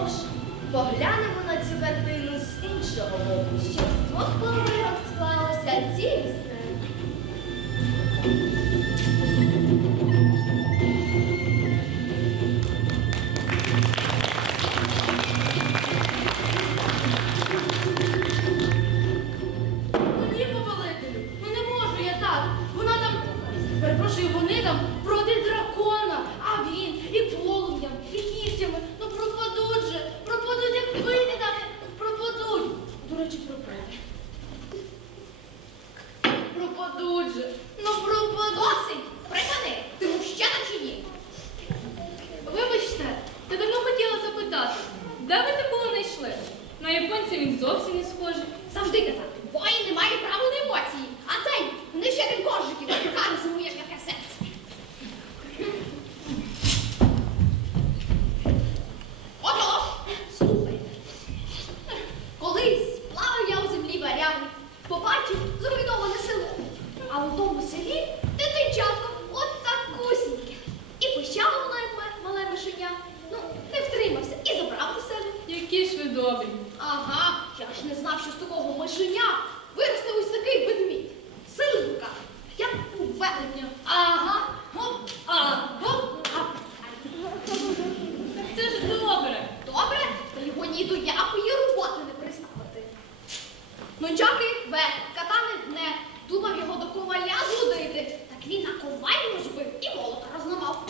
Отож, поглянемо на цю картину з іншого боку, що з двох половинок склалася цілість. живе, кота не дне, думав його до коваля згодити, так він на коваль розбив і молота розламав.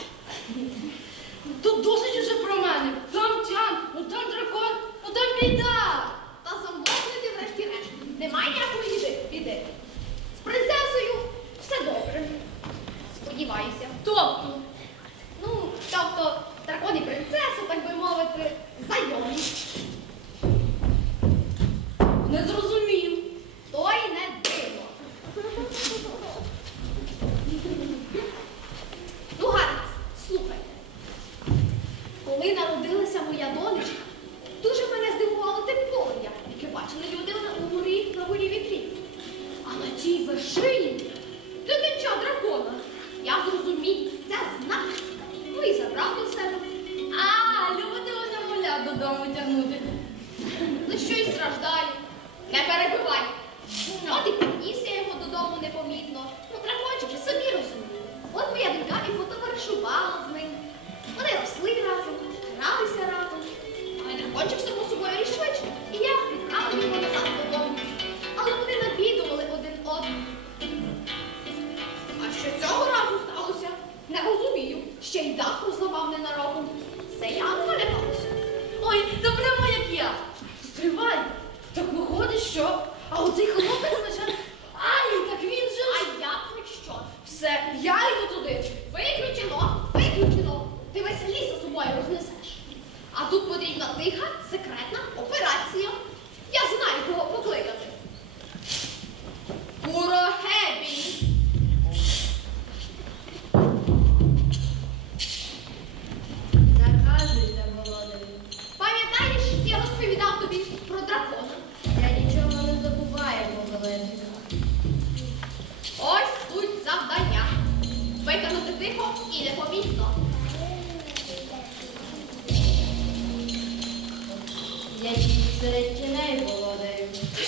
м'ячі серед тіней володарю.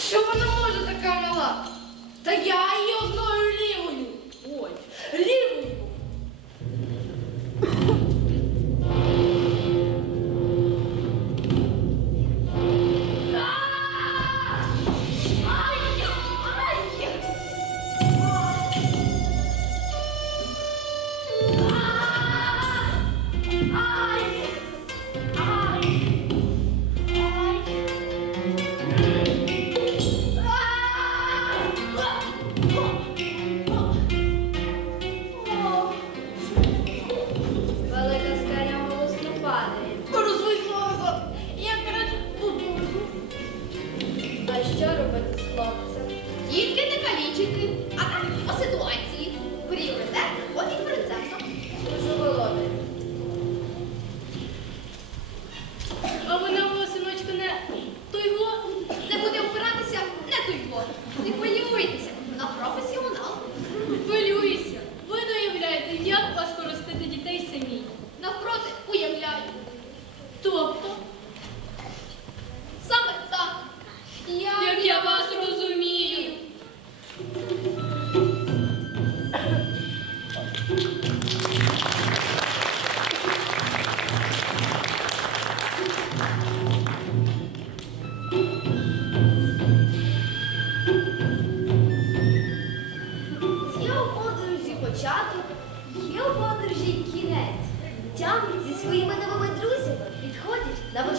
Що вона може така мала? Та я її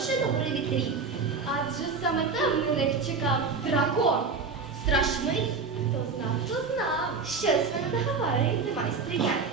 лише при вітрі, Адже саме там на них чекав дракон. Страшний, хто знав, хто знав. Щось мене не договорили, немає стріляти.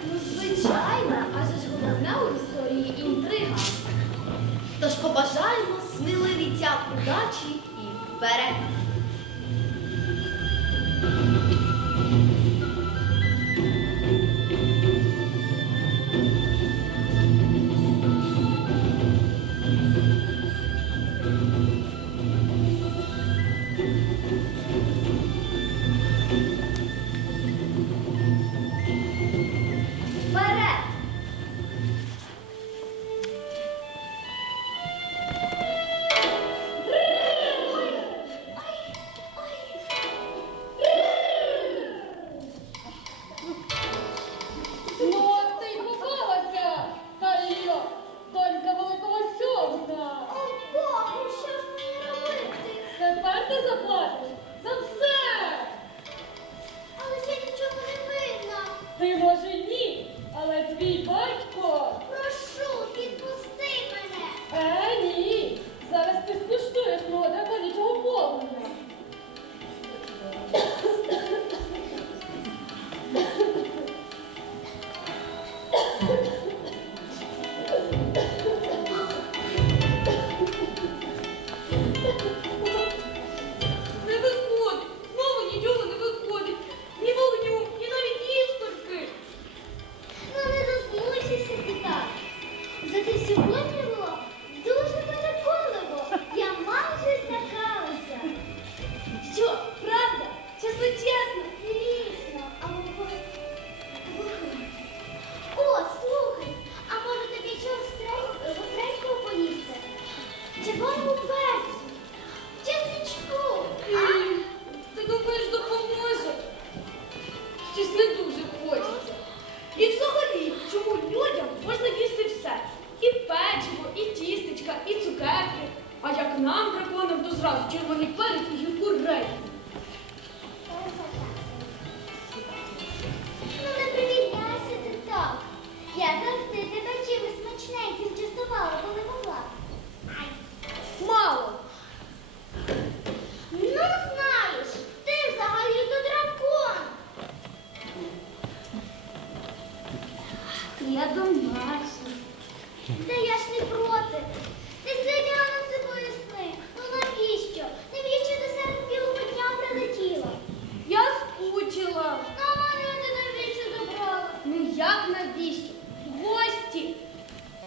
3 neydi?